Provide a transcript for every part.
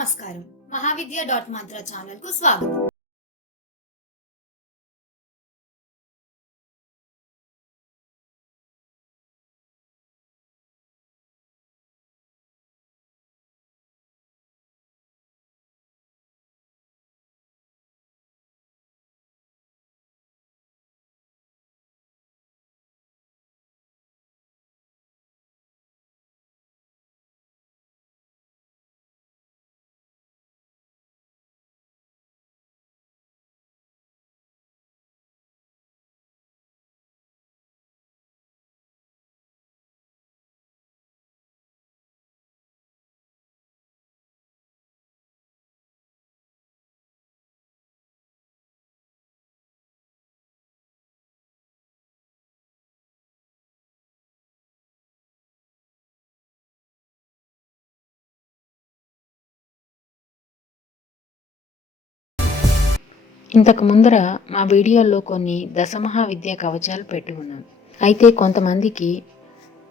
నమస్కారం. మహావిద్య మంత్ర ఛానల్ కు స్వాగతం. ఇంతకు ముందర మా వీడియోల్లో కొన్ని దశమహావిద్య కవచాలు పెట్టి ఉన్నాం. అయితే కొంతమందికి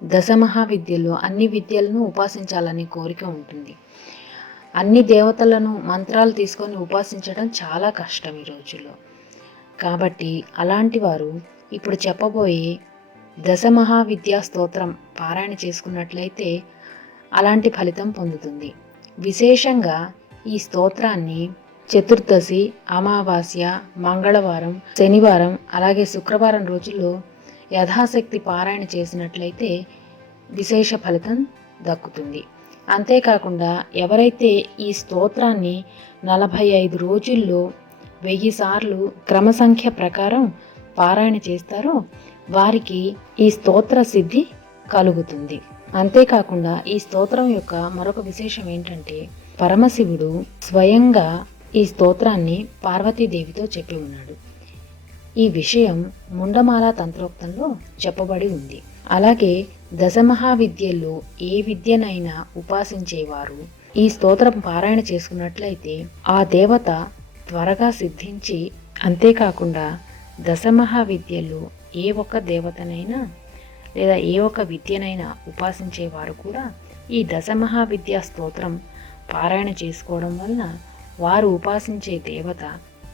దశమహావిద్యలో అన్ని విద్యలను ఉపాసించాలనే కోరిక ఉంటుంది. అన్ని దేవతలను మంత్రాలు తీసుకొని ఉపాసించడం చాలా కష్టం ఈ రోజుల్లో. కాబట్టి అలాంటి వారు ఇప్పుడు చెప్పబోయే దశమహావిద్యా స్తోత్రం పారాయణ చేసుకున్నట్లయితే అలాంటి ఫలితం పొందుతుంది. విశేషంగా ఈ స్తోత్రాన్ని చతుర్దశి, అమావాస్య, మంగళవారం, శనివారం అలాగే శుక్రవారం రోజుల్లో యథాశక్తి పారాయణ చేసినట్లయితే విశేష ఫలితం దక్కుతుంది. అంతేకాకుండా ఎవరైతే ఈ స్తోత్రాన్ని 45 రోజుల్లో 1000 సార్లు క్రమసంఖ్య ప్రకారం పారాయణ చేస్తారో వారికి ఈ స్తోత్ర సిద్ధి కలుగుతుంది. అంతేకాకుండా ఈ స్తోత్రం యొక్క మరొక విశేషం ఏంటంటే పరమశివుడు స్వయంగా ఈ స్తోత్రాన్ని పార్వతీదేవితో చెప్పి ఉన్నాడు. ఈ విషయం ముండమాల తంత్రోక్తంలో చెప్పబడి ఉంది. అలాగే దశమహావిద్యల్లో ఏ విద్యనైనా ఉపాసించేవారు ఈ స్తోత్రం పారాయణ చేసుకున్నట్లయితే ఆ దేవత త్వరగా సిద్ధించి, అంతేకాకుండా దశమహావిద్యల్లో ఏ ఒక్క దేవతనైనా లేదా ఏ ఒక్క విద్యనైనా ఉపాసించేవారు కూడా ఈ దశమహావిద్యా స్తోత్రం పారాయణ చేసుకోవడం వలన వారు ఉపాసించే దేవత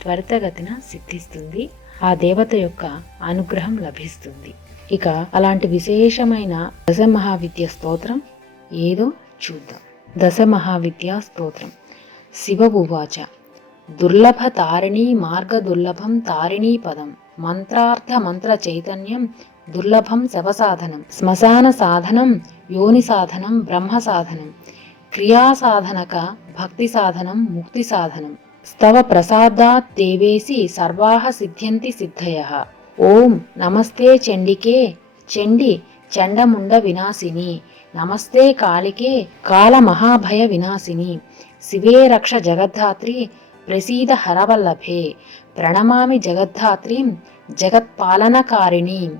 త్వరితగతిన సిద్ధిస్తుంది. ఆ దేవత యొక్క అనుగ్రహం లభిస్తుంది. ఇక అలాంటి విశేషమైన దశమహావిద్య స్తోత్రం ఏదో చూద్దాం. దశమహావిద్యా స్తోత్రం. శివ ఉవాచ దుర్లభ తారిణీ మార్గ దుర్లభం తారిణీ పదం మంత్రార్థ మంత్ర చైతన్యం దుర్లభం శవసాధనం శ్మశాన సాధనం యోని సాధనం బ్రహ్మ సాధనం క్రియా సాధనక భక్తి సాధనం ముక్తి సాధనం స్తవ ప్రసాదాత్ దేవేసి సర్వాహ సిద్ధ్యంతి సిద్ధయః. ఓం నమస్తే చండికే చండి చండముండ వినాశిని నమస్తే కాళికే కాల మహాభయ వినాశిని శివే రక్ష జగద్ధాత్రి ప్రసీద హరవల్లభే ప్రణమామి జగద్ధాత్రీం జగత్పాలనకారిణీం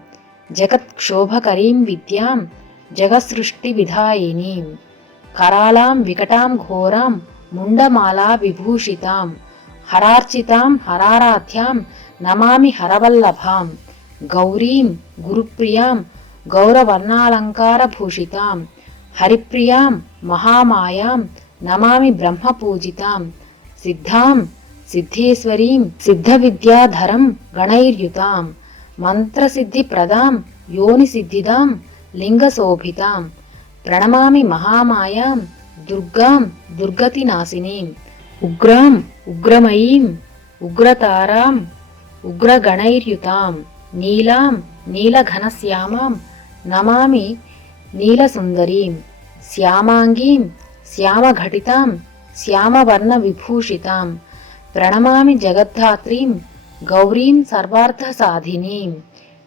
జగత్క్షోభకరీం విద్యాం జగత్సృష్టి విధాయినీం కరాళాం వికటాం ఘోరాం ముండమాలా విభూషితాం హరార్చితాం హరారాధ్యాం నమామి హరవల్లభాం గౌరీం గురుప్రియాం గౌరవర్ణాలంకార భూషితాం హరిప్రియాం మహామాయాం నమామి బ్రహ్మపూజితాం సిద్ధాం సిద్ధేశ్వరీం సిద్ధవిద్యాధరం గణైర్యుతాం మంత్రసిద్ధి ప్రదాం యోని సిద్ధిదాం లింగశోభితాం ప్రణమామి మహామాయాం దుర్గాం దుర్గతి నాశినీం ఉగ్రాం ఉగ్రమయీం ఉగ్రతారాం ఉగ్రగణైర్యుతాం నీలాం నీలఘనశ్యామాం నమామి నీలసుందరీం శ్యామాంగీం శ్యామఘటితాం శ్యామవర్ణ విభూషితాం ప్రణమామి జగద్ధాత్రీం గౌరీం సర్వార్థ సాధినీం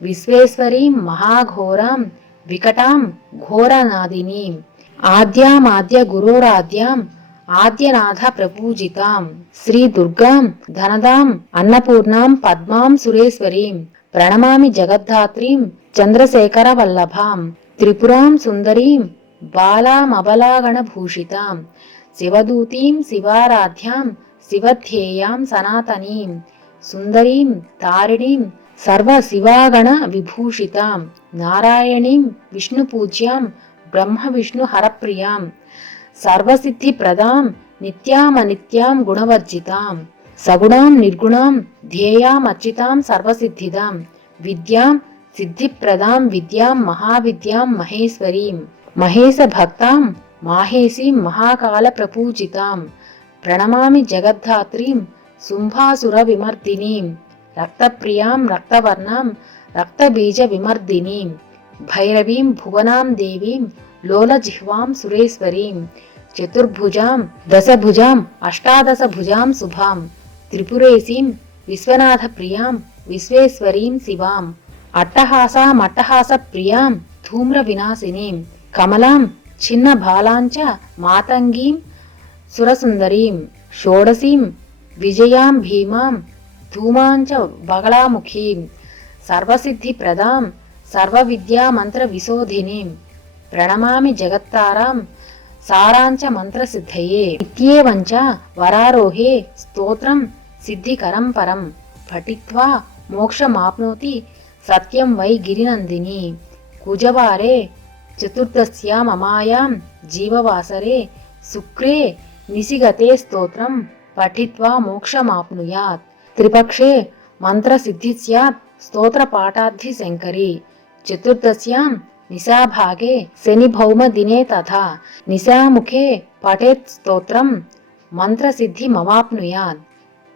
విశ్వేశ్వరీం మహాఘోరాం వికటాం ఘోరనాదినీం ఆద్యామాద్య గురోరాద్యాం ఆద్యనాథ ప్రపూజితాం శ్రీ దుర్గాం ధనదాం అన్నపూర్ణాం పద్మాం సురేశ్వరీం ప్రణమామి జగద్ధాత్రీం చంద్రశేఖర వల్లభాం త్రిపురాం సుందరీం బాలామబలాగణభూషితాం శివదూతీం శివారాధ్యాం శివధ్యేయాం సనాతనీం సుందరీం తారిణీం సర్వ శివాగణ విభూషితాం నారాయణీం విష్ణుపూజ్యాం బ్రహ్మ విష్ణు హరప్రియాం సర్వసిద్ధి ప్రదాం నిత్యామనిత్యాం గుణవర్జితాం సగుణాం నిర్గుణాం ధ్యేయామర్చితాం సర్వసిద్ధిదాం విద్యాం సిద్ధిప్రదాం విద్యాం మహావిద్యాం మహేశ్వరీం మహేశ భక్తాం మాహేసీం మహాకాల ప్రపూజితాం ప్రణమామి జగద్ధాత్రీం శుంభాసుర విమర్దినీం రక్తప్రియాం రక్తవర్ణాం రక్తబీజ విమర్దినీం భైరవీం భువనాం దేవీం లోలజిహ్వాం సురేశ్వరీం చతుర్భుజాం దశభుజాం అష్టాదశభుజాం శుభాం త్రిపురేసీం విశ్వనాథ ప్రియాం విశ్వేశ్వరీం శివాం అట్టహాసామట్టహాస ప్రియాం ధూమ్ర వినాశినీం కమలాం చిన్న బాలాంచ మాతంగీం సురసుందరీం షోడశీం విజయాం భీమాం ధూమాంచ బగళాముఖీం సర్వసిద్ధిప్రదాం సర్వవిద్యామంత్ర విశోధినీం ప్రణమామి జగత్తారాం సారాంచ మంత్రసిద్ధయే ఇత్యేవంచ వరారోహే స్తోత్రం సిద్ధికరం పరం పఠిత్వా మోక్షమాప్నోతి సత్యం వై గిరినందిని కుజవారే చతుర్దశ్యామమాయాం జీవవాసరే శుక్రే నిశిగతే స్తోత్రం పఠిత్వా మోక్షమాప్నుయాత్ త్రిపక్షే మంత్రసిద్ధి స్యాత్ స్తోత్రపాఠాద్ధి శంకరీ చతుర్దశ్యాం నిశాభాగే శనిభౌమ దినే తథా నిశాముఖే పఠేత్ స్తోత్రం మంత్రసిద్ధి మమాప్నుయాత్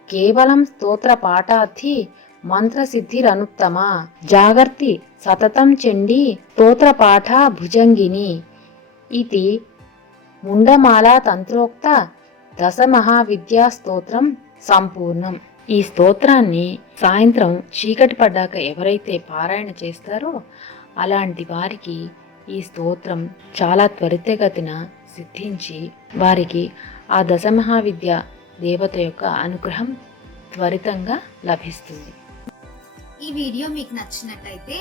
కేవలం స్తోత్రపాఠాద్ధి మంత్రసిద్ధిరనుత్తమా జాగర్తి సతతం చండీ స్తోత్రపాఠ భుజంగిని ఇది ముండమాలా తంత్రోక్త దశమహావిద్యా స్తోత్రం సంపూర్ణం. ఈ స్తోత్రాన్ని సాయంత్రం చీకటి పడ్డాక ఎవరైతే పారాయణ చేస్తారో అలాంటి వారికి ఈ స్తోత్రం చాలా త్వరితగతిన సిద్ధించి వారికి ఆ దశమహావిద్య దేవత యొక్క అనుగ్రహం త్వరితంగా లభిస్తుంది. ఈ వీడియో మీకు నచ్చినట్టయితే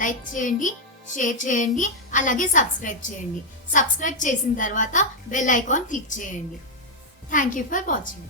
లైక్ చేయండి, షేర్ చేయండి, అలాగే సబ్స్క్రైబ్ చేయండి. సబ్స్క్రైబ్ చేసిన తర్వాత బెల్ ఐకాన్ క్లిక్ చేయండి. Thank you for watching.